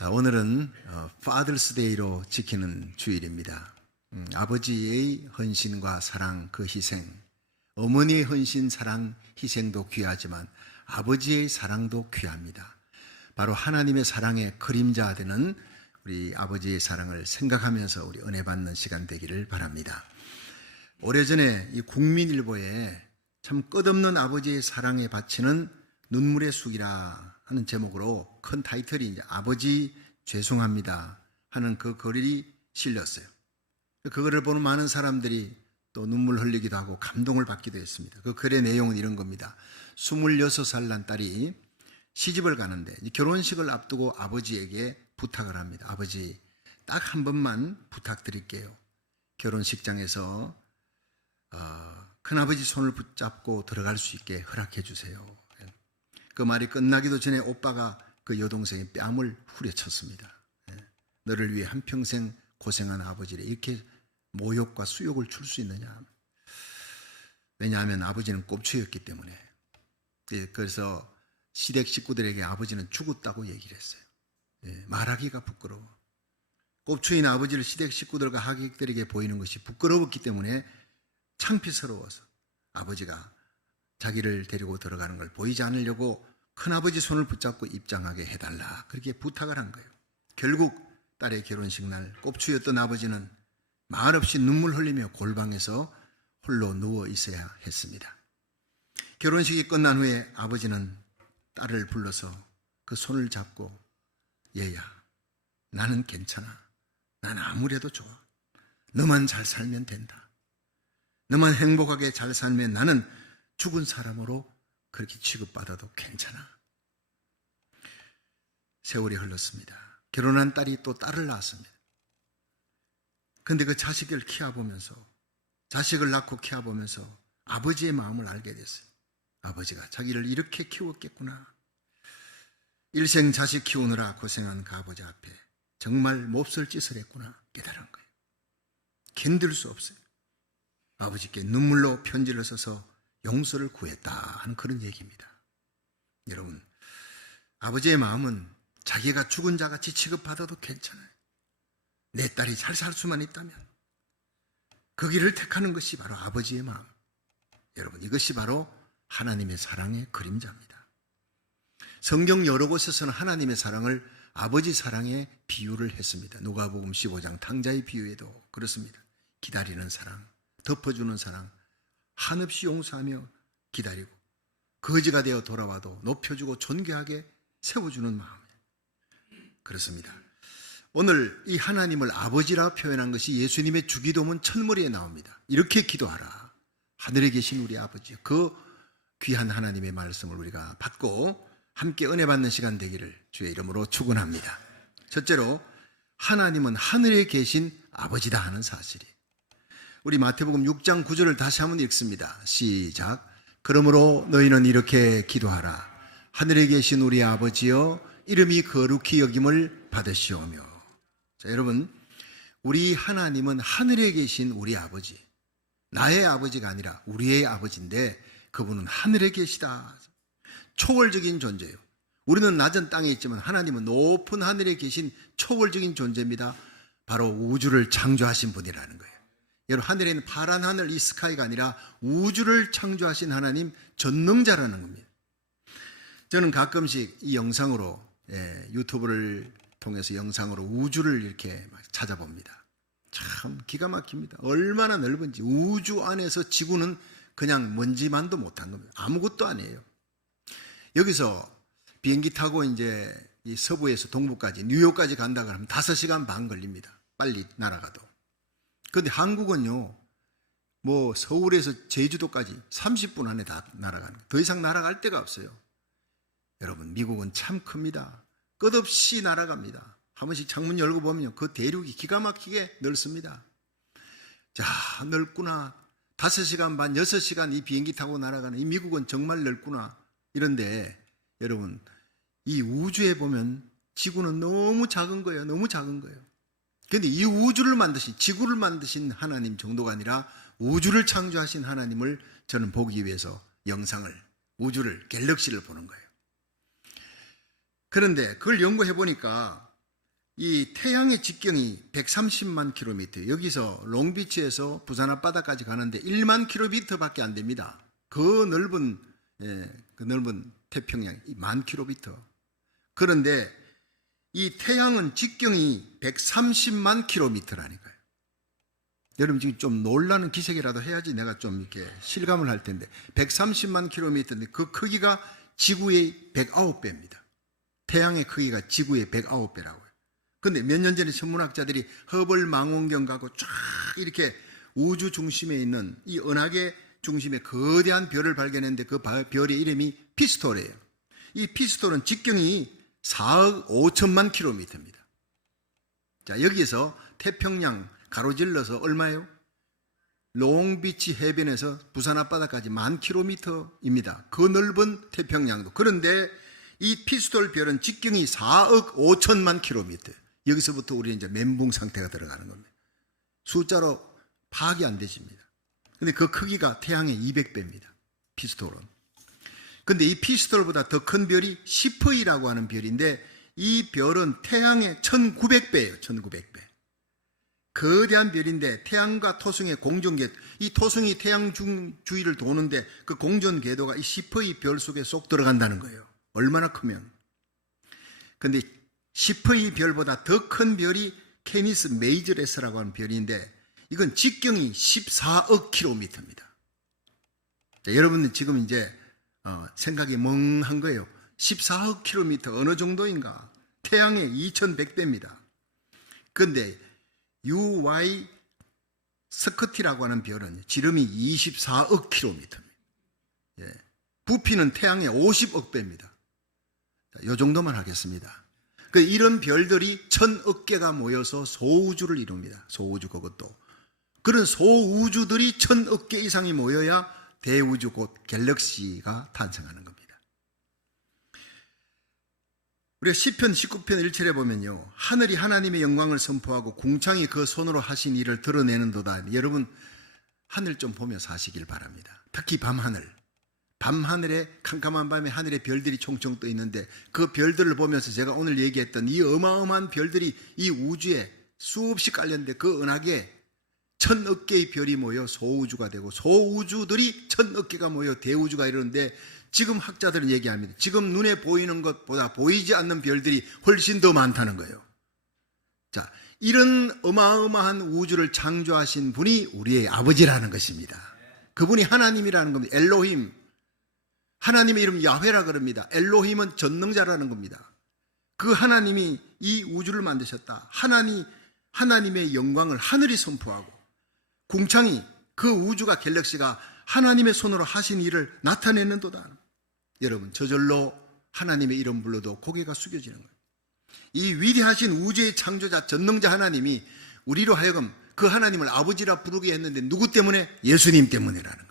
오늘은 Father's Day로 지키는 주일입니다. 아버지의 헌신과 사랑, 그 희생, 어머니의 헌신, 사랑, 희생도 귀하지만 아버지의 사랑도 귀합니다. 바로 하나님의 사랑의 그림자 되는 우리 아버지의 사랑을 생각하면서 우리 은혜 받는 시간 되기를 바랍니다. 오래전에 이 국민일보에 참 끝없는 아버지의 사랑에 바치는 눈물의 숲이라 하는 제목으로 큰 타이틀이 이제 아버지 죄송합니다 하는 그 글이 실렸어요. 그거를 보는 많은 사람들이 또 눈물 흘리기도 하고 감동을 받기도 했습니다. 그 글의 내용은 이런 겁니다. 26살 난 딸이 시집을 가는데 결혼식을 앞두고 아버지에게 부탁을 합니다. 아버지, 딱 한 번만 부탁드릴게요. 결혼식장에서 큰아버지 손을 붙잡고 들어갈 수 있게 허락해 주세요. 그 말이 끝나기도 전에 오빠가 그 여동생의 뺨을 후려쳤습니다. 너를 위해 한평생 고생한 아버지를 이렇게 모욕과 수욕을 줄 수 있느냐. 왜냐하면 아버지는 꼽추였기 때문에. 그래서 시댁 식구들에게 아버지는 죽었다고 얘기를 했어요. 말하기가 부끄러워. 꼽추인 아버지를 시댁 식구들과 하객들에게 보이는 것이 부끄러웠기 때문에 창피스러워서 아버지가 자기를 데리고 들어가는 걸 보이지 않으려고 큰아버지 손을 붙잡고 입장하게 해달라, 그렇게 부탁을 한 거예요. 결국 딸의 결혼식 날 꼽추였던 아버지는 말없이 눈물 흘리며 골방에서 홀로 누워 있어야 했습니다. 결혼식이 끝난 후에 아버지는 딸을 불러서 그 손을 잡고, 얘야, 나는 괜찮아. 난 아무래도 좋아. 너만 잘 살면 된다. 너만 행복하게 잘 살면 나는 죽은 사람으로 그렇게 취급받아도 괜찮아. 세월이 흘렀습니다. 결혼한 딸이 또 딸을 낳았습니다. 그런데 그 자식을 키워보면서, 자식을 낳고 키워보면서 아버지의 마음을 알게 됐어요. 아버지가 자기를 이렇게 키웠겠구나. 일생 자식 키우느라 고생한 그 아버지 앞에 정말 몹쓸 짓을 했구나 깨달은 거예요. 견딜 수 없어요. 아버지께 눈물로 편지를 써서 용서를 구했다 하는 그런 얘기입니다. 여러분, 아버지의 마음은 자기가 죽은 자같이 취급받아도 괜찮아요. 내 딸이 잘 살 수만 있다면. 그 길을 택하는 것이 바로 아버지의 마음. 여러분, 이것이 바로 하나님의 사랑의 그림자입니다. 성경 여러 곳에서는 하나님의 사랑을 아버지 사랑에 비유를 했습니다. 누가복음 15장 탕자의 비유에도 그렇습니다. 기다리는 사랑, 덮어주는 사랑, 한없이 용서하며 기다리고 거지가 되어 돌아와도 높여주고 존귀하게 세워주는 마음. 그렇습니다. 오늘 이 하나님을 아버지라 표현한 것이 예수님의 주기도문 첫머리에 나옵니다. 이렇게 기도하라. 하늘에 계신 우리 아버지, 그 귀한 하나님의 말씀을 우리가 받고 함께 은혜 받는 시간 되기를 주의 이름으로 축원합니다. 첫째로, 하나님은 하늘에 계신 아버지다 하는 사실이. 우리 마태복음 6장 9절을 다시 한번 읽습니다. 시작. 그러므로 너희는 이렇게 기도하라. 하늘에 계신 우리 아버지여, 이름이 거룩히 여김을 받으시오며. 자, 여러분, 우리 하나님은 하늘에 계신 우리 아버지, 나의 아버지가 아니라 우리의 아버지인데 그분은 하늘에 계시다. 초월적인 존재예요. 우리는 낮은 땅에 있지만 하나님은 높은 하늘에 계신 초월적인 존재입니다. 바로 우주를 창조하신 분이라는 거예요. 여러분, 하늘에는 파란 하늘, 이 스카이가 아니라 우주를 창조하신 하나님, 전능자라는 겁니다. 저는 가끔씩 이 영상으로, 유튜브를 통해서 영상으로 우주를 이렇게 찾아봅니다. 참 기가 막힙니다. 얼마나 넓은지. 우주 안에서 지구는 그냥 먼지만도 못한 겁니다. 아무것도 아니에요. 여기서 비행기 타고 이제 이 서부에서 동부까지, 뉴욕까지 간다 그러면 5시간 반 걸립니다. 빨리 날아가도. 그런데 한국은요, 뭐 서울에서 제주도까지 30분 안에 다 날아가는 거예요. 더 이상 날아갈 데가 없어요. 여러분, 미국은 참 큽니다. 끝없이 날아갑니다. 한 번씩 창문 열고 보면 그 대륙이 기가 막히게 넓습니다. 자, 넓구나. 5시간 반, 6시간 이 비행기 타고 날아가는 이 미국은 정말 넓구나. 이런데 여러분, 이 우주에 보면 지구는 너무 작은 거예요. 너무 작은 거예요. 그런데 이 우주를 만드신, 지구를 만드신 하나님 정도가 아니라 우주를 창조하신 하나님을 저는 보기 위해서 영상을, 우주를, 갤럭시를 보는 거예요. 그런데 그걸 연구해 보니까 이 태양의 직경이 130만 킬로미터, 여기서 롱비치에서 부산 앞바다까지 가는데 1만 킬로미터밖에 안 됩니다. 그 넓은 태평양 1만 킬로미터. 그런데 이 태양은 직경이 130만 킬로미터라니까요. 여러분 지금 좀 놀라는 기색이라도 해야지 내가 좀 이렇게 실감을 할 텐데, 130만 킬로미터인데 그 크기가 지구의 109배입니다. 태양의 크기가 지구의 109배라고요. 근데 몇 년 전에 천문학자들이 허블 망원경 가고 쫙 이렇게 우주 중심에 있는 이 은하계 중심에 거대한 별을 발견했는데 그 별의 이름이 피스톨이에요. 이 피스톨은 직경이 4억 5천만 킬로미터입니다. 자, 여기서 태평양 가로질러서 얼마예요? 롱비치 해변에서 부산 앞바다까지 1만 킬로미터입니다. 그 넓은 태평양도. 그런데 이 피스톨 별은 직경이 4억 5천만 킬로미터. 여기서부터 우리는 이제 멘붕 상태가 들어가는 겁니다. 숫자로 파악이 안 되십니다. 근데 그 크기가 태양의 200배입니다. 피스톨은. 근데 이 피스톨보다 더 큰 별이 시퍼이라고 하는 별인데, 이 별은 태양의 1900배예요. 1900배. 거대한 별인데 태양과 토성의 공전궤도, 이 토성이 태양 주위를 도는데 그 공전궤도가 이 시퍼이 별 속에 쏙 들어간다는 거예요. 얼마나 크면. 근데 시퍼이 별보다 더 큰 별이 케니스 메이저레스라고 하는 별인데, 이건 직경이 14억 킬로미터입니다. 자, 여러분들 지금 이제 생각이 멍한 거예요. 14억 킬로미터 어느 정도인가? 태양의 2100배입니다. 그런데 UY 스커티라고 하는 별은 지름이 24억 킬로미터입니다. 예. 부피는 태양의 50억 배입니다. 이 정도만 하겠습니다. 이런 별들이 1000억 개가 모여서 소우주를 이룹니다. 소우주, 그것도. 그런 소우주들이 1000억 개 이상이 모여야 대우주, 곧 갤럭시가 탄생하는 겁니다. 우리가 시편 19편 1절에 보면요, 하늘이 하나님의 영광을 선포하고 궁창이 그 손으로 하신 일을 드러내는도다. 여러분, 하늘 좀 보며 사시길 바랍니다. 특히 밤하늘. 밤하늘에, 캄캄한 밤에 하늘에 별들이 총총 떠 있는데, 그 별들을 보면서 제가 오늘 얘기했던 이 어마어마한 별들이 이 우주에 수없이 깔렸는데, 그 은하계에 1000억 개의 별이 모여 소우주가 되고, 소우주들이 1000억 개가 모여 대우주가 이러는데, 지금 학자들은 얘기합니다. 지금 눈에 보이는 것보다 보이지 않는 별들이 훨씬 더 많다는 거예요. 자, 이런 어마어마한 우주를 창조하신 분이 우리의 아버지라는 것입니다. 그분이 하나님이라는 겁니다. 엘로힘. 하나님의 이름 야훼라 그럽니다. 엘로힘은 전능자라는 겁니다. 그 하나님이 이 우주를 만드셨다. 하나님의 영광을 하늘이 선포하고, 궁창이, 그 우주가, 갤럭시가 하나님의 손으로 하신 일을 나타내는도다. 여러분, 저절로 하나님의 이름 불러도 고개가 숙여지는 거예요. 이 위대하신 우주의 창조자, 전능자 하나님이 우리로 하여금 그 하나님을 아버지라 부르게 했는데, 누구 때문에? 예수님 때문이라는 거예요.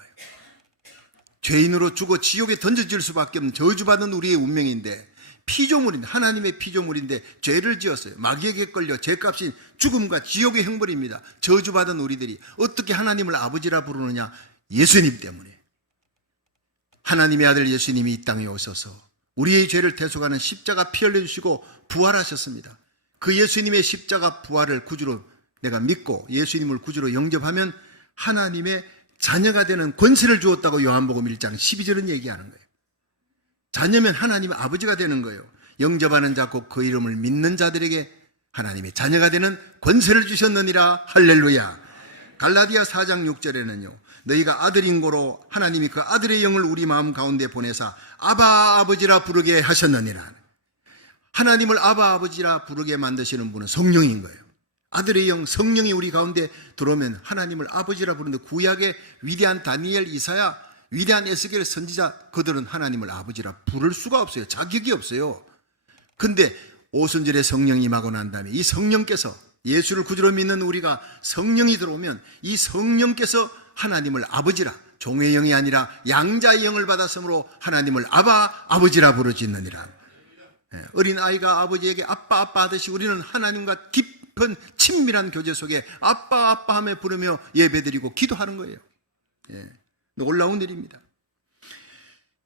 죄인으로 죽어 지옥에 던져질 수밖에 없는 저주받은 우리의 운명인데, 피조물인데, 하나님의 피조물인데 죄를 지었어요. 마귀에게 걸려 죄값이 죽음과 지옥의 형벌입니다. 저주받은 우리들이 어떻게 하나님을 아버지라 부르느냐? 예수님 때문에. 하나님의 아들 예수님이 이 땅에 오셔서 우리의 죄를 대속하는 십자가 피 흘려주시고 부활하셨습니다. 그 예수님의 십자가 부활을 구주로 내가 믿고 예수님을 구주로 영접하면 하나님의 자녀가 되는 권세를 주었다고 요한복음 1장 12절은 얘기하는 거예요. 자녀면 하나님의 아버지가 되는 거예요. 영접하는 자 곧 그 이름을 믿는 자들에게 하나님의 자녀가 되는 권세를 주셨느니라. 할렐루야. 갈라디아 4장 6절에는요, 너희가 아들인 고로 하나님이 그 아들의 영을 우리 마음 가운데 보내사 아바 아버지라 부르게 하셨느니라. 하나님을 아바 아버지라 부르게 만드시는 분은 성령인 거예요. 아들의 영, 성령이 우리 가운데 들어오면 하나님을 아버지라 부르는데, 구약의 위대한 다니엘, 이사야, 위대한 에스겔 선지자, 그들은 하나님을 아버지라 부를 수가 없어요. 자격이 없어요. 근데 오순절에 성령이 임하고 난 다음에 이 성령께서, 예수를 구주로 믿는 우리가 성령이 들어오면 이 성령께서 하나님을 아버지라, 종의 영이 아니라 양자의 영을 받았으므로 하나님을 아바 아버지라 부르짖느니라. 어린 아이가 아버지에게 아빠 아빠 하듯이 우리는 하나님과 깊은 친밀한 교제 속에 아빠 아빠 하며 부르며 예배드리고 기도하는 거예요. 놀라운 일입니다.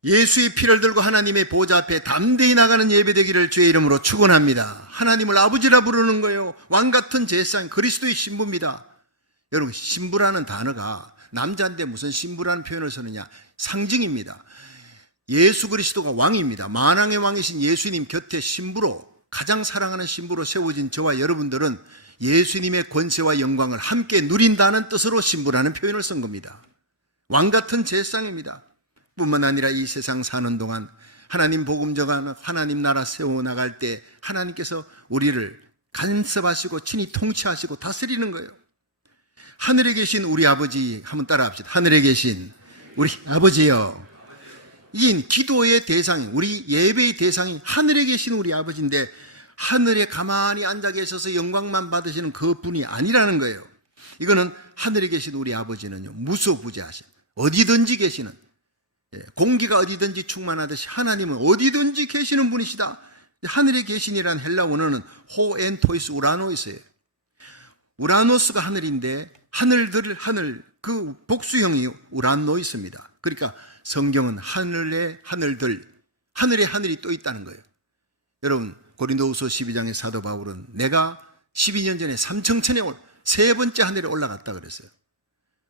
예수의 피를 들고 하나님의 보좌 앞에 담대히 나가는 예배되기를 주의 이름으로 축원합니다. 하나님을 아버지라 부르는 거예요. 왕같은 제사장 그리스도의 신부입니다. 여러분, 신부라는 단어가 남자인데 무슨 신부라는 표현을 쓰느냐? 상징입니다. 예수 그리스도가 왕입니다. 만왕의 왕이신 예수님 곁에 신부로, 가장 사랑하는 신부로 세워진 저와 여러분들은 예수님의 권세와 영광을 함께 누린다는 뜻으로 신부라는 표현을 쓴 겁니다. 왕같은 제사장입니다. 뿐만 아니라 이 세상 사는 동안 하나님 복음 전하고 하나님 나라 세워나갈 때 하나님께서 우리를 간섭하시고 친히 통치하시고 다스리는 거예요. 하늘에 계신 우리 아버지, 한번 따라 합시다. 하늘에 계신 우리 아버지요. 이 기도의 대상이, 우리 예배의 대상이 하늘에 계신 우리 아버지인데, 하늘에 가만히 앉아 계셔서 영광만 받으시는 그 분이 아니라는 거예요. 이거는 하늘에 계신 우리 아버지는요, 무소부재하신, 어디든지 계시는, 공기가 어디든지 충만하듯이 하나님은 어디든지 계시는 분이시다. 하늘에 계신이라는 헬라 원어는 호엔토이스 우라노이스예요. 우라노스가 하늘인데 하늘, 그 복수형이 우라노이스입니다. 그러니까 성경은 하늘에 하늘들, 하늘에 하늘이 또 있다는 거예요. 여러분, 고린도후서 12장의 사도 바울은 내가 12년 전에 삼청천에 세 번째 하늘에 올라갔다 그랬어요.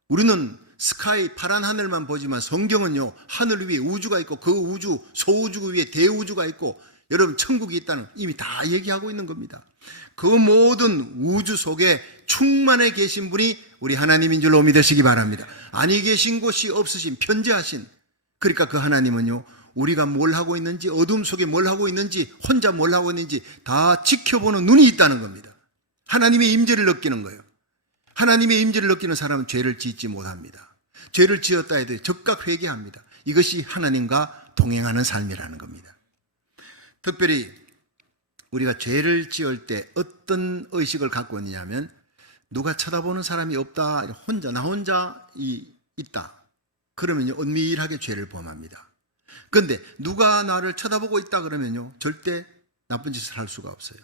우리는 스카이, 파란 하늘만 보지만 성경은요, 하늘 위에 우주가 있고 그 우주, 소우주 위에 대우주가 있고 여러분 천국이 있다는 이미 다 얘기하고 있는 겁니다. 그 모든 우주 속에 충만해 계신 분이 우리 하나님인 줄로 믿으시기 바랍니다. 아니 계신 곳이 없으신 편재하신, 그러니까 그 하나님은요, 우리가 뭘 하고 있는지, 어둠 속에 뭘 하고 있는지, 혼자 뭘 하고 있는지 다 지켜보는 눈이 있다는 겁니다. 하나님의 임재를 느끼는 거예요. 하나님의 임재를 느끼는 사람은 죄를 짓지 못합니다. 죄를 지었다 해도 즉각 회개합니다. 이것이 하나님과 동행하는 삶이라는 겁니다. 특별히 우리가 죄를 지을 때 어떤 의식을 갖고 있느냐면, 누가 쳐다보는 사람이 없다, 나 혼자 있다, 그러면요 은밀하게 죄를 범합니다. 그런데 누가 나를 쳐다보고 있다 그러면요 절대 나쁜 짓을 할 수가 없어요.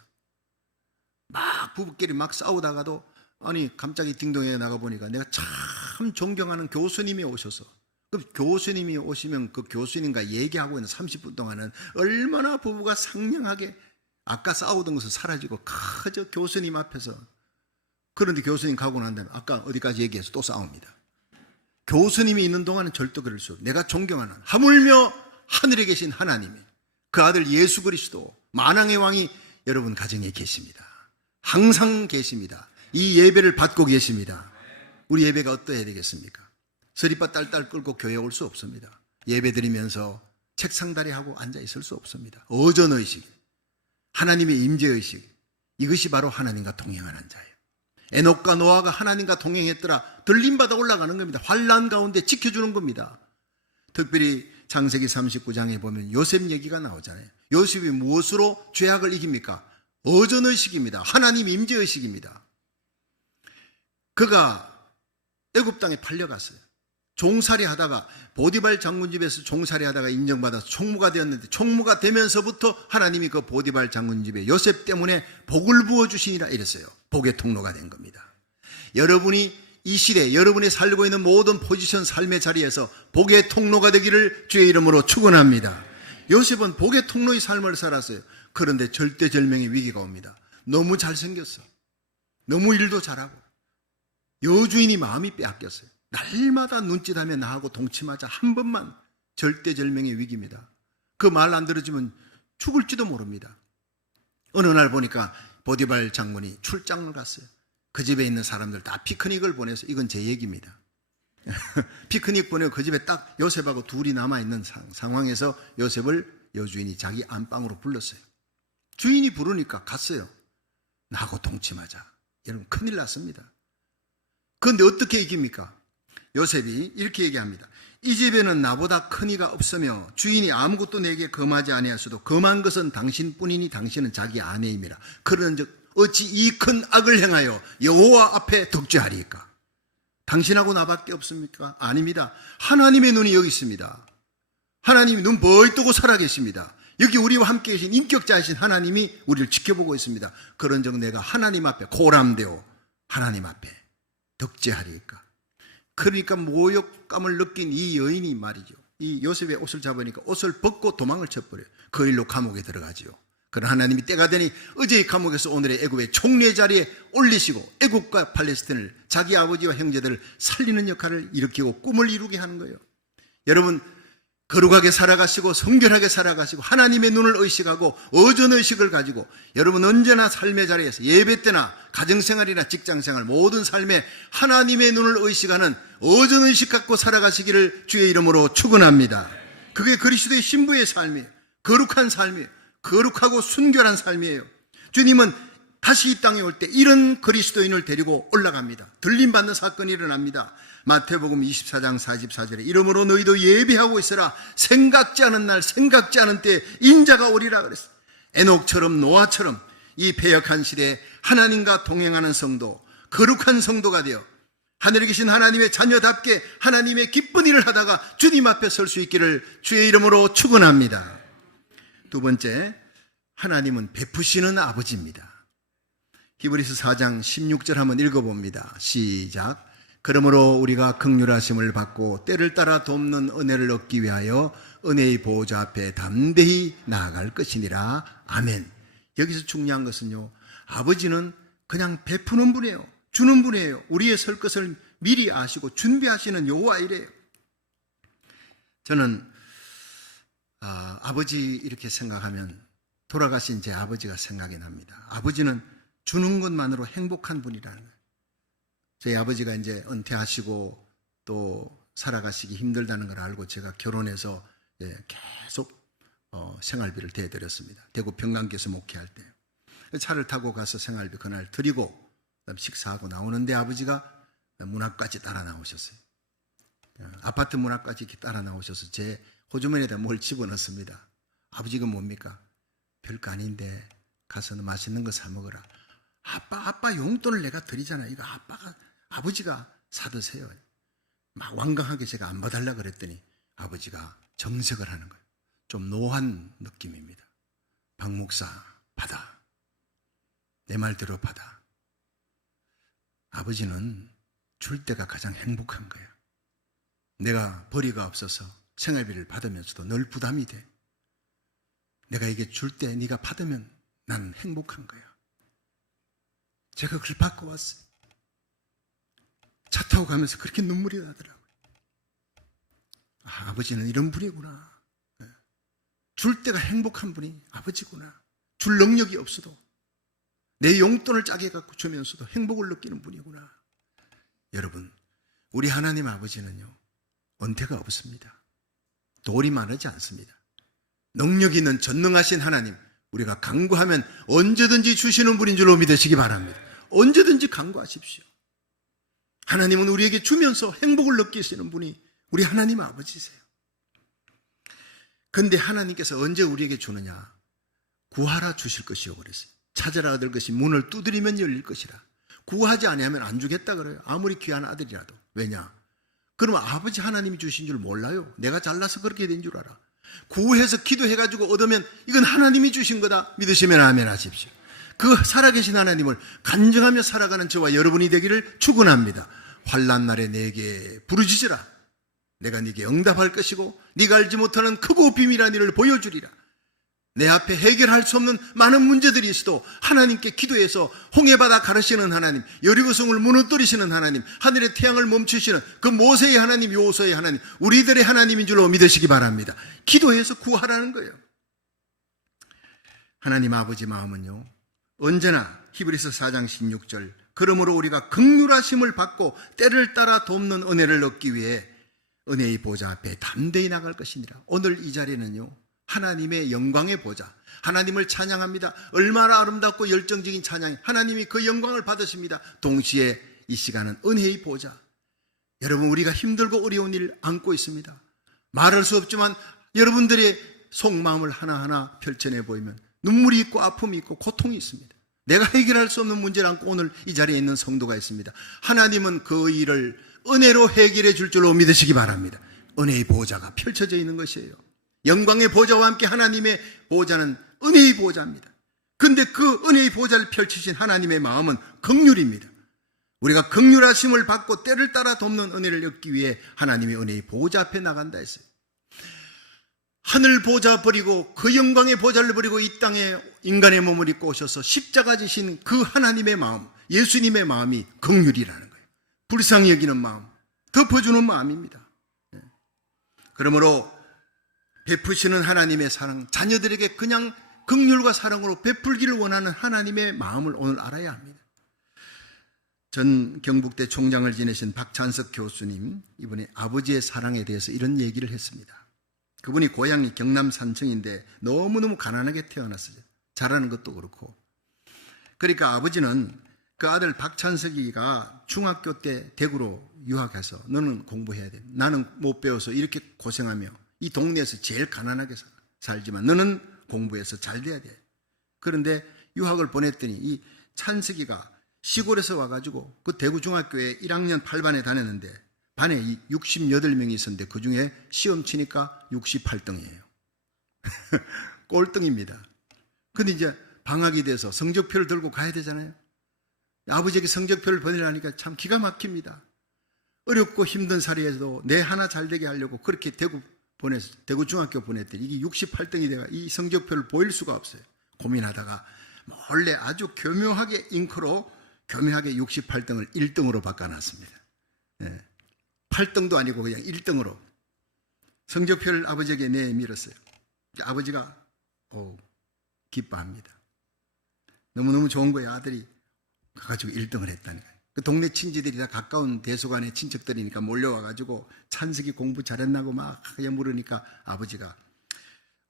막 부부끼리 막 싸우다가도, 아니 갑자기 딩동에 나가보니까 내가 참 존경하는 교수님이 오셔서, 그 교수님이 오시면 그 교수님과 얘기하고 있는 30분 동안은 얼마나 부부가 상냥하게 아까 싸우던 것은 사라지고 그저 교수님 앞에서, 그런데 교수님 가고 난 다음에 아까 어디까지 얘기해서 또 싸웁니다. 교수님이 있는 동안은 절대 그럴 수 없어요. 내가 존경하는, 하물며 하늘에 계신 하나님이, 그 아들 예수 그리스도 만왕의 왕이 여러분 가정에 계십니다. 항상 계십니다. 이 예배를 받고 계십니다. 우리 예배가 어떠해야 되겠습니까? 서리바 딸딸 끌고 교회에 올 수 없습니다. 예배 드리면서 책상다리 하고 앉아 있을 수 없습니다. 어전의식, 하나님의 임재의식, 이것이 바로 하나님과 동행하는 자예요. 에녹과 노아가 하나님과 동행했더라, 들림받아 올라가는 겁니다. 환난 가운데 지켜주는 겁니다. 특별히 창세기 39장에 보면 요셉 얘기가 나오잖아요. 요셉이 무엇으로 죄악을 이깁니까? 어전의식입니다. 하나님 임재의식입니다. 그가 애굽 땅에 팔려갔어요. 종살이 하다가, 보디발 장군 집에서 종살이 하다가 인정받아서 총무가 되었는데, 총무가 되면서부터 하나님이 그 보디발 장군 집에 요셉 때문에 복을 부어주시니라 이랬어요. 복의 통로가 된 겁니다. 여러분이 이 시대, 여러분이 살고 있는 모든 포지션, 삶의 자리에서 복의 통로가 되기를 주의 이름으로 축원합니다. 요셉은 복의 통로의 삶을 살았어요. 그런데 절대절명의 위기가 옵니다. 너무 잘생겼어, 너무 일도 잘하고, 여주인이 마음이 빼앗겼어요. 날마다 눈짓하며 나하고 동침하자, 한 번만. 절대절명의 위기입니다. 그 말 안 들어주면 죽을지도 모릅니다. 어느 날 보니까 보디발 장군이 출장을 갔어요. 그 집에 있는 사람들 다 피크닉을 보내서, 이건 제 얘기입니다. 피크닉 보내고 그 집에 딱 요셉하고 둘이 남아있는 상황에서 요셉을 여주인이 자기 안방으로 불렀어요. 주인이 부르니까 갔어요. 나하고 동침하자. 여러분, 큰일 났습니다. 그런데 어떻게 이깁니까? 요셉이 이렇게 얘기합니다. 이 집에는 나보다 큰 이가 없으며 주인이 아무것도 내게 금하지 아니하셔도 금한 것은 당신뿐이니 당신은 자기 아내임이라. 그런즉 어찌 이 큰 악을 행하여 여호와 앞에 덕죄하리이까? 당신하고 나밖에 없습니까? 아닙니다. 하나님의 눈이 여기 있습니다. 하나님이 눈 벌 뜨고 살아계십니다. 여기 우리와 함께 계신 인격자이신 하나님이 우리를 지켜보고 있습니다. 그런즉 내가 하나님 앞에 고람되어 하나님 앞에 덕죄하리이까? 그러니까 모욕감을 느낀 이 여인이 말이죠, 이 요셉의 옷을 잡으니까 옷을 벗고 도망을 쳐버려요. 그 일로 감옥에 들어가지요. 그러나 하나님이 때가 되니 어제의 감옥에서 오늘의 애굽의 총리의 자리에 올리시고 애굽과 팔레스틴을 자기 아버지와 형제들을 살리는 역할을 일으키고 꿈을 이루게 하는 거예요. 여러분, 거룩하게 살아가시고 성결하게 살아가시고 하나님의 눈을 의식하고 어전의식을 가지고 여러분 언제나 삶의 자리에서 예배 때나 가정생활이나 직장생활 모든 삶에 하나님의 눈을 의식하는 어전의식 갖고 살아가시기를 주의 이름으로 축원합니다. 그게 그리스도의 신부의 삶이에요. 거룩한 삶이에요. 거룩하고 순결한 삶이에요. 주님은 다시 이 땅에 올 때 이런 그리스도인을 데리고 올라갑니다. 들림받는 사건이 일어납니다. 마태복음 24장 44절에 이러므로 너희도 예비하고 있으라. 생각지 않은 날 생각지 않은 때에 인자가 오리라 그랬어요. 에녹처럼 노아처럼 이 패역한 시대에 하나님과 동행하는 성도, 거룩한 성도가 되어 하늘에 계신 하나님의 자녀답게 하나님의 기쁜 일을 하다가 주님 앞에 설 수 있기를 주의 이름으로 축원합니다. 두 번째, 하나님은 베푸시는 아버지입니다. 히브리서 4장 16절 한번 읽어봅니다. 시작. 그러므로 우리가 긍휼하심을 받고 때를 따라 돕는 은혜를 얻기 위하여 은혜의 보호자 앞에 담대히 나아갈 것이니라. 아멘. 여기서 중요한 것은요, 아버지는 그냥 베푸는 분이에요. 주는 분이에요. 우리의 설 것을 미리 아시고 준비하시는 여호와이래요. 저는 아버지 이렇게 생각하면 돌아가신 제 아버지가 생각이 납니다. 아버지는 주는 것만으로 행복한 분이라는 거예요. 저희 아버지가 이제 은퇴하시고 또 살아가시기 힘들다는 걸 알고 제가 결혼해서 계속 생활비를 대드렸습니다. 대구 평강교에서 목회할 때 차를 타고 가서 생활비 그날 드리고 그다음에 식사하고 나오는데 아버지가 문 앞까지 따라 나오셨어요. 아파트 문 앞까지 이렇게 따라 나오셔서 제 호주머니에다 뭘 집어넣습니다. 아버지가 뭡니까? 별거 아닌데 가서는 맛있는 거 사 먹어라. 아빠 용돈을 내가 드리잖아. 이거 아버지가 사드세요. 막 완강하게 제가 안 봐달라 그랬더니 아버지가 정색을 하는 거예요. 좀 노한 느낌입니다. 박 목사 받아. 내 말대로 받아. 아버지는 줄 때가 가장 행복한 거예요. 내가 벌이가 없어서 생활비를 받으면서도 늘 부담이 돼. 내가 이게 줄 때 네가 받으면 난 행복한 거야. 제가 그걸 받고 왔어요. 차 타고 가면서 그렇게 눈물이 나더라고요. 아버지는 이런 분이구나. 줄 때가 행복한 분이 아버지구나. 줄 능력이 없어도 내 용돈을 짜게 갖고 주면서도 행복을 느끼는 분이구나. 여러분, 우리 하나님 아버지는요, 언태가 없습니다. 돌이 마르지 않습니다. 능력 있는 전능하신 하나님, 우리가 간구하면 언제든지 주시는 분인 줄로 믿으시기 바랍니다. 언제든지 간구하십시오. 하나님은 우리에게 주면서 행복을 느끼시는 분이 우리 하나님 아버지세요. 그런데 하나님께서 언제 우리에게 주느냐? 구하라 주실 것이요 그랬어요. 찾으라 얻을 것이 문을 두드리면 열릴 것이라. 구하지 아니하면 안 주겠다 그래요. 아무리 귀한 아들이라도. 왜냐? 그러면 아버지 하나님이 주신 줄 몰라요. 내가 잘나서 그렇게 된 줄 알아. 구해서 기도해가지고 얻으면 이건 하나님이 주신 거다 믿으시면 아멘 하십시오. 그 살아계신 하나님을 간증하며 살아가는 저와 여러분이 되기를 축원합니다. 환난 날에 내게 부르짖으라. 내가 네게 응답할 것이고 네가 알지 못하는 크고 비밀한 일을 보여주리라. 내 앞에 해결할 수 없는 많은 문제들이 있어도 하나님께 기도해서 홍해바다 가르시는 하나님, 여리고성을 무너뜨리시는 하나님, 하늘의 태양을 멈추시는 그 모세의 하나님, 여호수아의 하나님, 우리들의 하나님인 줄로 믿으시기 바랍니다. 기도해서 구하라는 거예요. 하나님 아버지 마음은요, 언제나 히브리서 4장 16절 그러므로 우리가 긍휼하심을 받고 때를 따라 돕는 은혜를 얻기 위해 은혜의 보좌 앞에 담대히 나갈 것이니라. 오늘 이 자리는요, 하나님의 영광의 보좌, 하나님을 찬양합니다. 얼마나 아름답고 열정적인 찬양이, 하나님이 그 영광을 받으십니다. 동시에 이 시간은 은혜의 보좌. 여러분, 우리가 힘들고 어려운 일 안고 있습니다. 말할 수 없지만 여러분들의 속마음을 하나하나 펼쳐내 보이면 눈물이 있고 아픔이 있고 고통이 있습니다. 내가 해결할 수 없는 문제를 안고 오늘 이 자리에 있는 성도가 있습니다. 하나님은 그 일을 은혜로 해결해 줄 줄로 믿으시기 바랍니다. 은혜의 보좌가 펼쳐져 있는 것이에요. 영광의 보좌와 함께 하나님의 보좌는 은혜의 보좌입니다. 그런데 그 은혜의 보좌를 펼치신 하나님의 마음은 긍휼입니다. 우리가 긍휼하심을 받고 때를 따라 돕는 은혜를 얻기 위해 하나님의 은혜의 보좌 앞에 나간다 했어요. 하늘 보좌 버리고 그 영광의 보좌를 버리고 이 땅에 인간의 몸을 입고 오셔서 십자가 지신 그 하나님의 마음, 예수님의 마음이 긍휼이라는 거예요. 불쌍히 여기는 마음, 덮어주는 마음입니다. 그러므로 베푸시는 하나님의 사랑, 자녀들에게 그냥 긍휼과 사랑으로 베풀기를 원하는 하나님의 마음을 오늘 알아야 합니다. 전 경북대 총장을 지내신 박찬석 교수님, 이번에 아버지의 사랑에 대해서 이런 얘기를 했습니다. 그분이 고향이 경남 산청인데 너무너무 가난하게 태어났어요. 잘하는 것도 그렇고. 그러니까 아버지는 그 아들 박찬석이가 중학교 때 대구로 유학해서 너는 공부해야 돼. 나는 못 배워서 이렇게 고생하며 이 동네에서 제일 가난하게 살지만 너는 공부해서 잘 돼야 돼. 그런데 유학을 보냈더니 이 찬석이가 시골에서 와가지고 그 대구 중학교에 1학년 8반에 다녔는데 반에 68명이 있었는데 그 중에 시험 치니까 68등이에요. 꼴등입니다. 근데 이제 방학이 돼서 성적표를 들고 가야 되잖아요. 아버지에게 성적표를 보내려니까 참 기가 막힙니다. 어렵고 힘든 사리에도 내 하나 잘 되게 하려고 그렇게 대구 중학교 보냈더니 이게 68등이 돼가 이 성적표를 보일 수가 없어요. 고민하다가 몰래 아주 교묘하게 잉크로 교묘하게 68등을 1등으로 바꿔놨습니다. 8등도 아니고 그냥 1등으로 성적표를 아버지에게 내밀었어요. 아버지가 기뻐합니다. 너무너무 좋은 거예요. 아들이 가가지고 1등을 했다는 거예요. 그 동네 친지들이 다 가까운 대소간의 친척들이니까 몰려와가지고 찬석이 공부 잘했나고 막 물으니까 아버지가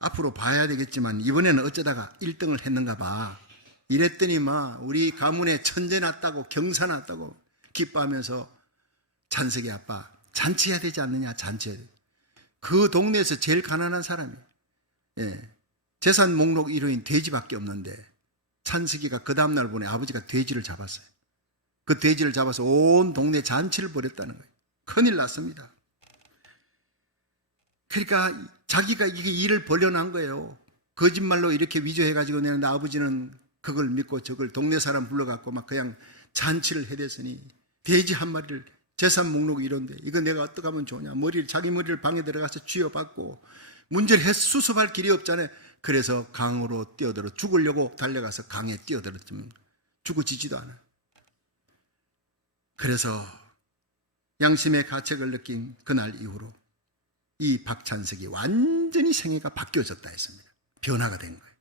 앞으로 봐야 되겠지만 이번에는 어쩌다가 1등을 했는가 봐. 이랬더니 막 우리 가문에 천재 났다고 경사 났다고 기뻐하면서 찬석이 아빠 잔치해야 되지 않느냐. 잔치해야 돼. 그 동네에서 제일 가난한 사람이에요. 재산 목록 1호인 돼지밖에 없는데 찬석이가 그 다음날 보내 아버지가 돼지를 잡았어요. 그 돼지를 잡아서 온 동네 잔치를 벌였다는 거예요. 큰일 났습니다. 그러니까 자기가 이게 일을 벌려난 거예요. 거짓말로 이렇게 위조해가지고 내는데 아버지는 그걸 믿고 저걸 동네 사람 불러갖고 막 그냥 잔치를 해댔으니 돼지 한 마리를 재산 목록 이런데 이거 내가 어떻게 하면 좋냐. 자기 머리를 방에 들어가서 쥐어받고 문제를 수습할 길이 없잖아요. 그래서 강으로 뛰어들어 죽으려고 달려가서 강에 뛰어들었지만 죽어지지도 않아요. 그래서 양심의 가책을 느낀 그날 이후로 이 박찬석이 완전히 생애가 바뀌어졌다 했습니다. 변화가 된 거예요.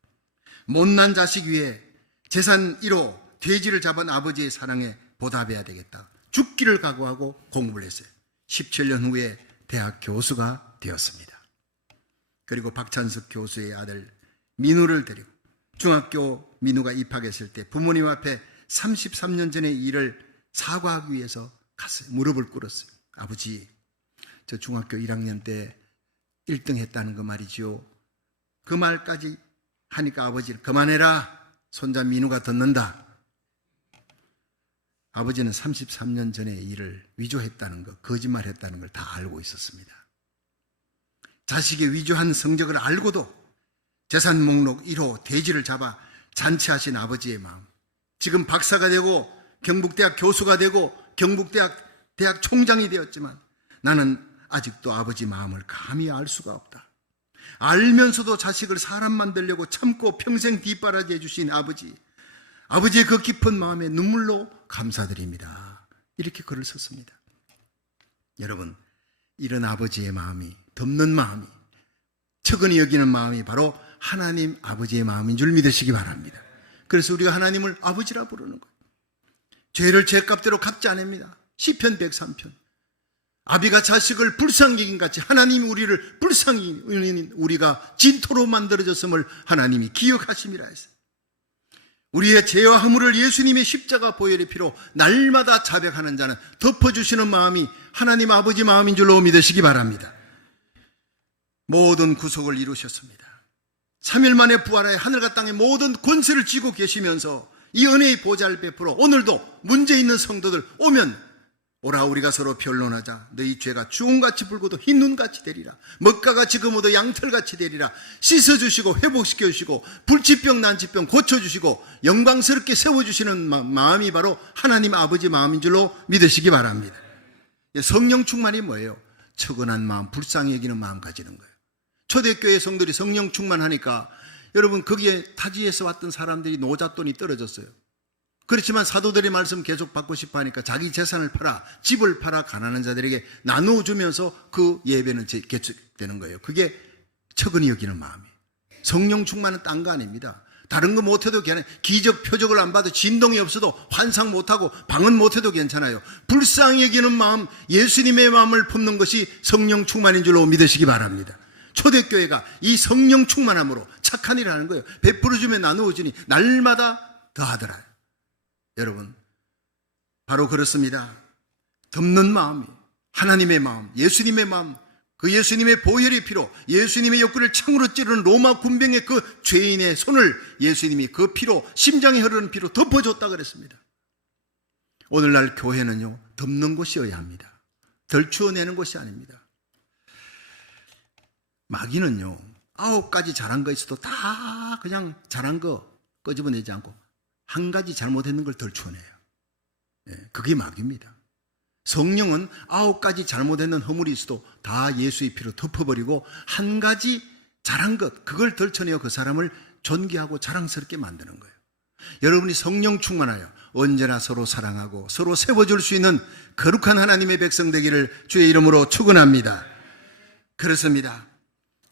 못난 자식 위에 재산 1호 돼지를 잡은 아버지의 사랑에 보답해야 되겠다. 죽기를 각오하고 공부를 했어요. 17년 후에 대학 교수가 되었습니다. 그리고 박찬석 교수의 아들 민우를 데리고 중학교 민우가 입학했을 때 부모님 앞에 33년 전의 일을 사과하기 위해서 갔어요. 무릎을 꿇었어요. 아버지, 저 중학교 1학년 때 1등 했다는 거 말이죠. 그 말까지 하니까 아버지를 그만해라. 손자 민우가 듣는다. 아버지는 33년 전의 일을 위조했다는 것, 거짓말했다는 걸 다 알고 있었습니다. 자식의 위조한 성적을 알고도 재산 목록 1호 돼지를 잡아 잔치하신 아버지의 마음, 지금 박사가 되고 경북대학 교수가 되고 경북대학 총장이 되었지만 나는 아직도 아버지 마음을 감히 알 수가 없다. 알면서도 자식을 사람 만들려고 참고 평생 뒷바라지 해주신 아버지의 그 깊은 마음에 눈물로 감사드립니다. 이렇게 글을 썼습니다. 여러분, 이런 아버지의 마음이, 덮는 마음이, 측은히 여기는 마음이 바로 하나님 아버지의 마음인 줄 믿으시기 바랍니다. 그래서 우리가 하나님을 아버지라 부르는 거예요. 죄를 죄값대로 갚지 않습니다. 시편 103편. 아비가 자식을 불쌍히 여긴 같이 하나님이 우리를 불쌍히 여긴 우리가 진토로 만들어졌음을 하나님이 기억하심이라 했어요. 우리의 죄와 허물을 예수님의 십자가 보혈의 피로 날마다 자백하는 자는 덮어주시는 마음이 하나님 아버지 마음인 줄로 믿으시기 바랍니다. 모든 구속을 이루셨습니다. 3일 만에 부활하여 하늘과 땅의 모든 권세를 쥐고 계시면서 이 은혜의 보좌를 베풀어 오늘도 문제 있는 성도들 오면 오라 우리가 서로 변론하자. 너희 죄가 주홍같이 붉어도 흰 눈같이 되리라. 먹가같이 금어도 양털같이 되리라. 씻어주시고 회복시켜주시고 불치병 난치병 고쳐주시고 영광스럽게 세워주시는 마음이 바로 하나님 아버지 마음인 줄로 믿으시기 바랍니다. 성령 충만이 뭐예요? 측은한 마음, 불쌍히 여기는 마음 가지는 거예요. 초대교회 성도들이 성령 충만하니까 여러분 거기에 타지에서 왔던 사람들이 노잣돈이 떨어졌어요. 그렇지만 사도들의 말씀 계속 받고 싶어 하니까 자기 재산을 팔아, 집을 팔아 가난한 자들에게 나누어주면서 그 예배는 개축되는 거예요. 그게 척은히 여기는 마음이에요. 성령 충만은 딴 거 아닙니다. 다른 거 못해도 괜찮아요. 기적 표적을 안 봐도 진동이 없어도 환상 못하고 방언 못해도 괜찮아요. 불쌍히 여기는 마음, 예수님의 마음을 품는 것이 성령 충만인 줄로 믿으시기 바랍니다. 초대교회가 이 성령 충만함으로 착한 일을 하는 거예요. 베풀어주면 나누어주니 날마다 더하더라. 여러분, 바로 그렇습니다. 덮는 마음이 하나님의 마음, 예수님의 마음, 그 예수님의 보혈의 피로 예수님의 욕구를 창으로 찌르는 로마 군병의 그 죄인의 손을 예수님이 그 피로, 심장에 흐르는 피로 덮어줬다 그랬습니다. 오늘날 교회는요, 덮는 곳이어야 합니다. 덜추어내는 곳이 아닙니다. 마귀는요, 9가지 잘한 거 있어도 다 그냥 잘한 거 끄집어내지 않고 한 가지 잘못했는 걸 덜추어내요. 그게 마귀입니다. 성령은 9가지 잘못했는 허물이 있어도 다 예수의 피로 덮어버리고 한 가지 잘한 것, 그걸 덜쳐내어 그 사람을 존귀하고 자랑스럽게 만드는 거예요. 여러분이 성령 충만하여 언제나 서로 사랑하고 서로 세워줄 수 있는 거룩한 하나님의 백성 되기를 주의 이름으로 축원합니다. 그렇습니다.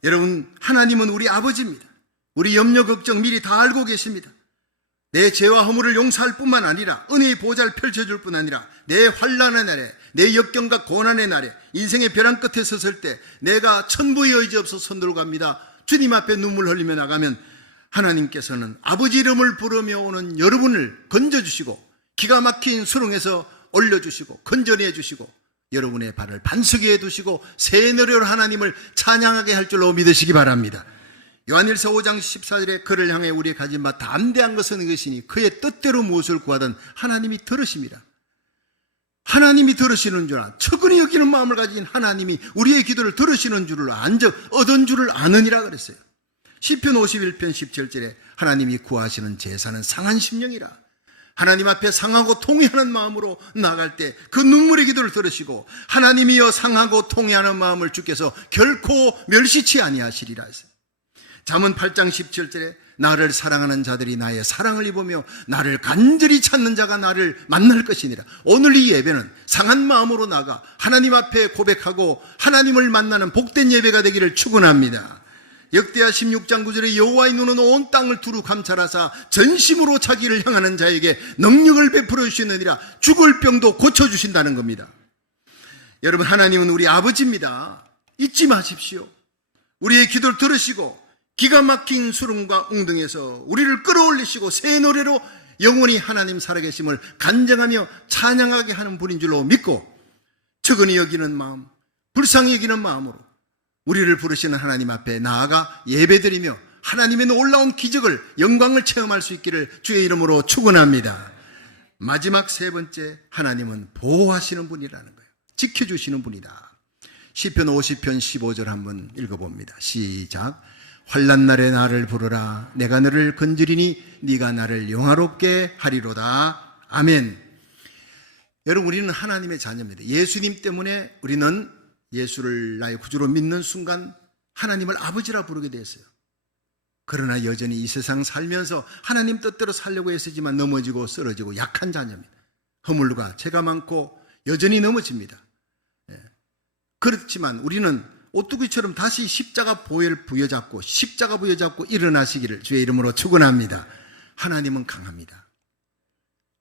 여러분, 하나님은 우리 아버지입니다. 우리 염려 걱정 미리 다 알고 계십니다. 내 죄와 허물을 용서할 뿐만 아니라 은혜의 보좌를 펼쳐줄 뿐 아니라 내 환난의 날에, 내 역경과 고난의 날에, 인생의 벼랑 끝에 섰을 때 내가 천부의 의지 없어 손들고 갑니다. 주님 앞에 눈물 흘리며 나가면 하나님께서는 아버지 이름을 부르며 오는 여러분을 건져주시고 기가 막힌 수렁에서 올려주시고 건져내 주시고 여러분의 발을 반석에 두시고 새 노래로 하나님을 찬양하게 할 줄로 믿으시기 바랍니다. 요한일서 5장 14절에 그를 향해 우리의 가진 바 담대한 것은 이것이니 그의 뜻대로 무엇을 구하든 하나님이 들으심이라. 하나님이 들으시는 줄 알아. 척은히 여기는 마음을 가진 하나님이 우리의 기도를 들으시는 줄을 안적 얻은 줄을 아느니라 그랬어요. 시편 51편 17절에 하나님이 구하시는 제사는 상한 심령이라. 하나님 앞에 상하고 통회하는 마음으로 나갈 때 그 눈물의 기도를 들으시고 하나님이여 상하고 통회하는 마음을 주께서 결코 멸시치 아니하시리라 했어요. 잠언 8장 17절에 나를 사랑하는 자들이 나의 사랑을 입으며 나를 간절히 찾는 자가 나를 만날 것이니라. 오늘 이 예배는 상한 마음으로 나가 하나님 앞에 고백하고 하나님을 만나는 복된 예배가 되기를 축원합니다. 역대하 16장 9절에 여호와의 눈은 온 땅을 두루 감찰하사 전심으로 자기를 향하는 자에게 능력을 베풀어 주시느니라. 죽을 병도 고쳐주신다는 겁니다. 여러분, 하나님은 우리 아버지입니다. 잊지 마십시오. 우리의 기도를 들으시고 기가 막힌 수렁과 웅덩이에서 우리를 끌어올리시고 새 노래로 영원히 하나님 살아계심을 간증하며 찬양하게 하는 분인 줄로 믿고 척은히 여기는 마음, 불쌍히 여기는 마음으로 우리를 부르시는 하나님 앞에 나아가 예배드리며 하나님의 놀라운 기적을, 영광을 체험할 수 있기를 주의 이름으로 축원합니다. 마지막 세 번째, 하나님은 보호하시는 분이라는 거예요. 지켜주시는 분이다. 시편 50편 15절 한번 읽어봅니다. 시작. 환난 날에 나를 부르라. 내가 너를 건지리니 네가 나를 영화롭게 하리로다. 아멘. 여러분, 우리는 하나님의 자녀입니다. 예수님 때문에 우리는 예수를 나의 구주로 믿는 순간 하나님을 아버지라 부르게 됐어요. 그러나 여전히 이 세상 살면서 하나님 뜻대로 살려고 애쓰지만 넘어지고 쓰러지고 약한 자녀입니다. 허물과 죄가 많고 여전히 넘어집니다. 그렇지만 우리는 오뚜기처럼 다시 십자가 보혈 부여잡고 십자가 부여잡고 일어나시기를 주의 이름으로 축원합니다. 하나님은 강합니다.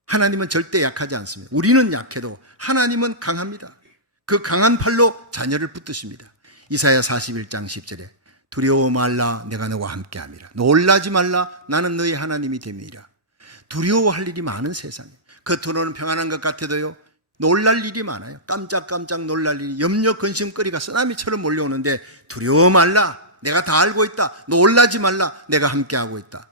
하나님은 절대 약하지 않습니다. 우리는 약해도 하나님은 강합니다. 그 강한 팔로 자녀를 붙드십니다. 이사야 41장 10절에 두려워 말라 내가 너와 함께함이라. 놀라지 말라 나는 너의 하나님이 됨이라. 두려워할 일이 많은 세상에 겉으로는 평안한 것 같아도요, 놀랄 일이 많아요. 깜짝깜짝 놀랄 일이, 염려 근심거리가 쓰나미처럼 몰려오는데 두려워 말라, 내가 다 알고 있다. 놀라지 말라, 내가 함께하고 있다.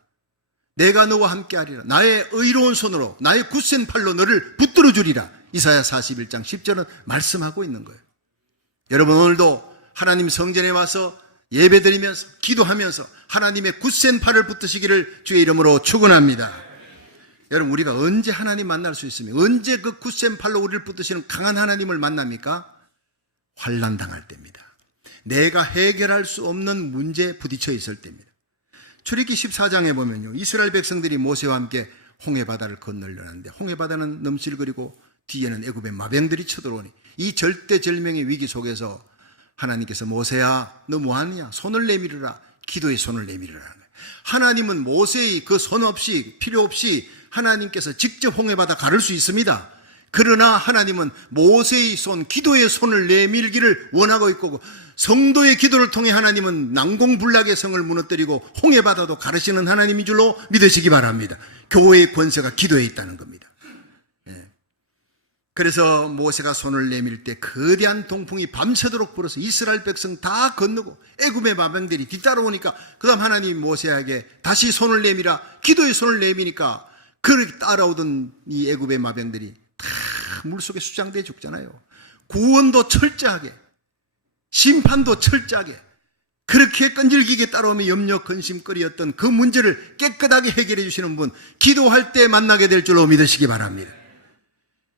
내가 너와 함께하리라. 나의 의로운 손으로 나의 굳센 팔로 너를 붙들어 주리라. 이사야 41장 10절은 말씀하고 있는 거예요. 여러분, 오늘도 하나님 성전에 와서 예배드리면서 기도하면서 하나님의 굳센 팔을 붙드시기를 주의 이름으로 축원합니다. 여러분, 우리가 언제 하나님 만날 수 있으며 언제 그 굳센 팔로 우리를 붙드시는 강한 하나님을 만납니까? 환난 당할 때입니다. 내가 해결할 수 없는 문제에 부딪혀 있을 때입니다. 출애굽기 14장에 보면요, 이스라엘 백성들이 모세와 함께 홍해바다를 건너려는데 홍해바다는 넘실거리고 뒤에는 애굽의 마병들이 쳐들어오니 이 절대절명의 위기 속에서 하나님께서 모세야 너 뭐하느냐, 손을 내밀으라, 기도의 손을 내밀으라는 거예요. 하나님은 모세의 그 손 없이, 필요 없이 하나님께서 직접 홍해바다 가를 수 있습니다. 그러나 하나님은 모세의 손, 기도의 손을 내밀기를 원하고 있고, 성도의 기도를 통해 하나님은 난공불락의 성을 무너뜨리고 홍해바다도 가르시는 하나님인 줄로 믿으시기 바랍니다. 교회의 권세가 기도에 있다는 겁니다. 그래서 모세가 손을 내밀 때 거대한 동풍이 밤새도록 불어서 이스라엘 백성 다 건너고 애굽의 마병들이 뒤따라오니까 그 다음 하나님이 모세에게 다시 손을 내밀어, 기도의 손을 내미니까 그렇게 따라오던 이 애굽의 마병들이 다 물속에 수장돼 죽잖아요. 구원도 철저하게, 심판도 철저하게 그렇게 끈질기게 따라오며 염려 근심거리였던 그 문제를 깨끗하게 해결해 주시는 분, 기도할 때 만나게 될 줄로 믿으시기 바랍니다.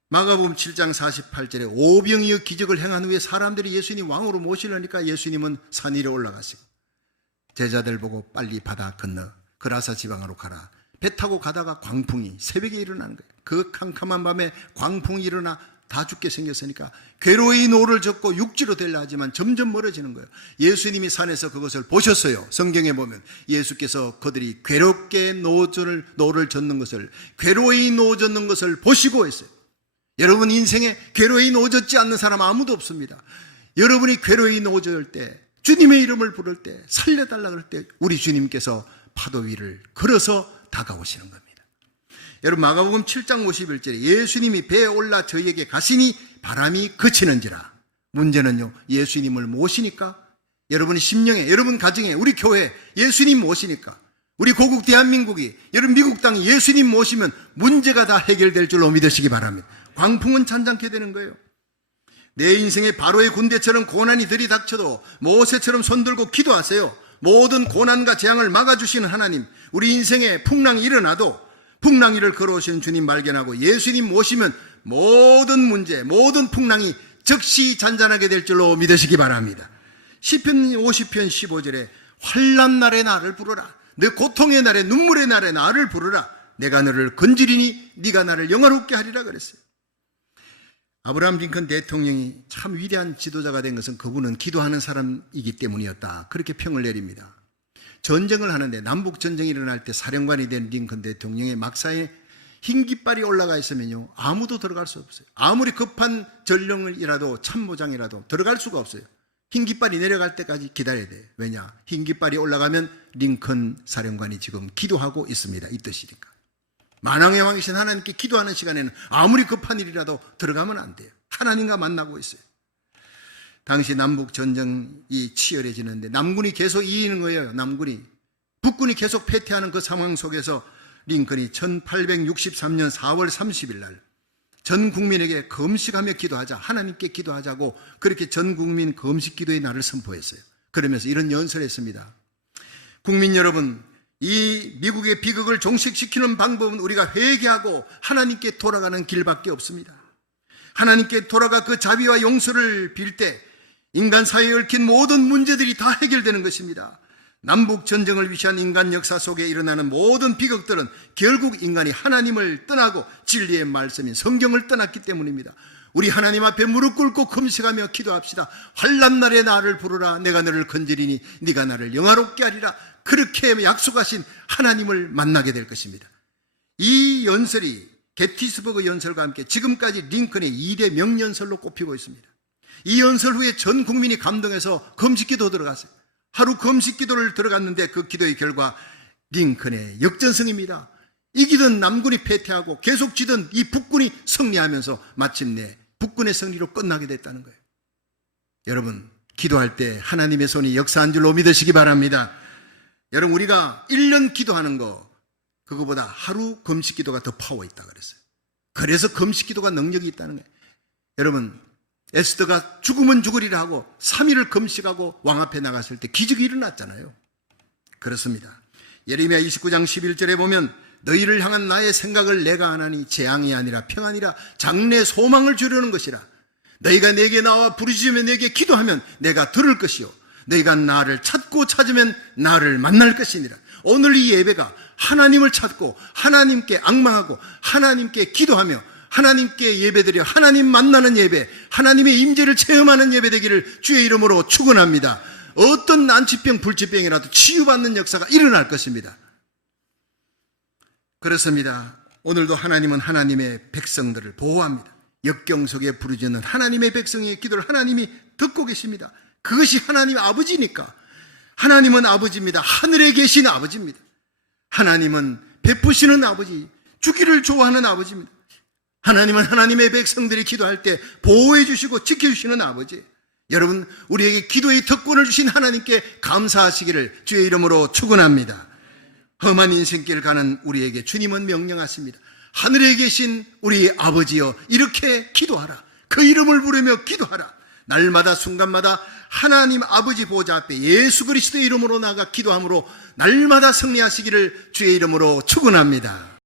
마가복음 7장 48절에 오병이어 기적을 행한 후에 사람들이 예수님 왕으로 모시려니까 예수님은 산 위로 올라가시고 제자들 보고 빨리 바다 건너 그라사 지방으로 가라. 배 타고 가다가 광풍이 새벽에 일어나는 거예요. 그 캄캄한 밤에 광풍이 일어나 다 죽게 생겼으니까 괴로이 노를 젓고 육지로 되려 하지만 점점 멀어지는 거예요. 예수님이 산에서 그것을 보셨어요. 성경에 보면 예수께서 그들이 괴롭게 노를 젓는 것을, 괴로이 노 젓는 것을 보시고 했어요. 여러분 인생에 괴로이 노 젓지 않는 사람 아무도 없습니다. 여러분이 괴로이 노 젓을 때, 주님의 이름을 부를 때, 살려달라 그럴 때 우리 주님께서 파도 위를 걸어서 다가오시는 겁니다. 여러분 마가복음 7장 51절에 예수님이 배에 올라 저희에게 가시니 바람이 그치는지라. 문제는요, 예수님을 모시니까, 여러분의 심령에, 여러분 가정에, 우리 교회 예수님 모시니까, 우리 고국 대한민국이, 여러분 미국 땅이 예수님 모시면 문제가 다 해결될 줄로 믿으시기 바랍니다. 광풍은 잔잔케 되는 거예요. 내 인생에 바로의 군대처럼 고난이 들이닥쳐도 모세처럼 손들고 기도하세요. 모든 고난과 재앙을 막아주시는 하나님, 우리 인생에 풍랑이 일어나도 풍랑이를 걸어오시는 주님 발견하고 예수님 모시면 모든 문제, 모든 풍랑이 즉시 잔잔하게 될 줄로 믿으시기 바랍니다. 시편 50편 15절에 환난 날에 나를 부르라, 내 고통의 날에, 눈물의 날에 나를 부르라, 내가 너를 건지리니 네가 나를 영화롭게 하리라 그랬어요. 아브라함 링컨 대통령이 참 위대한 지도자가 된 것은 그분은 기도하는 사람이기 때문이었다, 그렇게 평을 내립니다. 전쟁을 하는데, 남북전쟁이 일어날 때 사령관이 된 링컨 대통령의 막사에 흰 깃발이 올라가 있으면요, 아무도 들어갈 수 없어요. 아무리 급한 전령이라도, 참모장이라도 들어갈 수가 없어요. 흰 깃발이 내려갈 때까지 기다려야 돼요. 왜냐? 흰 깃발이 올라가면 링컨 사령관이 지금 기도하고 있습니다, 이 뜻이니까. 만왕의 왕이신 하나님께 기도하는 시간에는 아무리 급한 일이라도 들어가면 안 돼요. 하나님과 만나고 있어요. 당시 남북 전쟁이 치열해지는데 남군이 계속 이기는 거예요. 남군이, 북군이 계속 패퇴하는 그 상황 속에서 링컨이 1863년 4월 30일 날 전 국민에게 금식하며 기도하자, 하나님께 기도하자고 그렇게 전 국민 금식 기도의 날을 선포했어요. 그러면서 이런 연설을 했습니다. 국민 여러분, 이 미국의 비극을 종식시키는 방법은 우리가 회개하고 하나님께 돌아가는 길밖에 없습니다. 하나님께 돌아가 그 자비와 용서를 빌 때 인간 사회에 얽힌 모든 문제들이 다 해결되는 것입니다. 남북 전쟁을 위시한 인간 역사 속에 일어나는 모든 비극들은 결국 인간이 하나님을 떠나고 진리의 말씀인 성경을 떠났기 때문입니다. 우리 하나님 앞에 무릎 꿇고 금식하며 기도합시다. 환난 날에 나를 부르라, 내가 너를 건지리니 네가 나를 영화롭게 하리라. 그렇게 약속하신 하나님을 만나게 될 것입니다. 이 연설이 게티스버그 연설과 함께 지금까지 링컨의 2대 명연설로 꼽히고 있습니다. 이 연설 후에 전 국민이 감동해서 금식기도 들어갔어요. 하루 금식기도를 들어갔는데 그 기도의 결과 링컨의 역전승입니다. 이기던 남군이 패퇴하고 계속 지던 이 북군이 승리하면서 마침내 북군의 승리로 끝나게 됐다는 거예요. 여러분, 기도할 때 하나님의 손이 역사한 줄로 믿으시기 바랍니다. 여러분, 우리가 1년 기도하는 거, 그거보다 하루 금식 기도가 더 파워 있다 그랬어요. 그래서 금식 기도가 능력이 있다는 거예요. 여러분, 에스더가 죽으면 죽으리라 하고 3일을 금식하고 왕 앞에 나갔을 때 기적이 일어났잖아요. 그렇습니다. 예레미야 29장 11절에 보면 너희를 향한 나의 생각을 내가 아나니 재앙이 아니라 평안이라, 장래 소망을 주려는 것이라. 너희가 내게 나와 부르짖으며 내게 기도하면 내가 들을 것이요 너희가 나를 찾고 찾으면 나를 만날 것이니라. 오늘 이 예배가 하나님을 찾고 하나님께 앙망하고 하나님께 기도하며 하나님께 예배드려 하나님 만나는 예배, 하나님의 임재를 체험하는 예배 되기를 주의 이름으로 축원합니다. 어떤 난치병, 불치병이라도 치유받는 역사가 일어날 것입니다. 그렇습니다. 오늘도 하나님은 하나님의 백성들을 보호합니다. 역경 속에 부르짖는 하나님의 백성의 기도를 하나님이 듣고 계십니다. 그것이 하나님 아버지니까. 하나님은 아버지입니다. 하늘에 계신 아버지입니다. 하나님은 베푸시는 아버지, 주기를 좋아하는 아버지입니다. 하나님은 하나님의 백성들이 기도할 때 보호해 주시고 지켜주시는 아버지. 여러분, 우리에게 기도의 특권을 주신 하나님께 감사하시기를 주의 이름으로 축원합니다. 험한 인생길 가는 우리에게 주님은 명령하십니다. 하늘에 계신 우리 아버지여, 이렇게 기도하라. 그 이름을 부르며 기도하라. 날마다 순간마다 하나님 아버지 보좌 앞에 예수 그리스도의 이름으로 나아가 기도함으로 날마다 승리하시기를 주의 이름으로 축원합니다.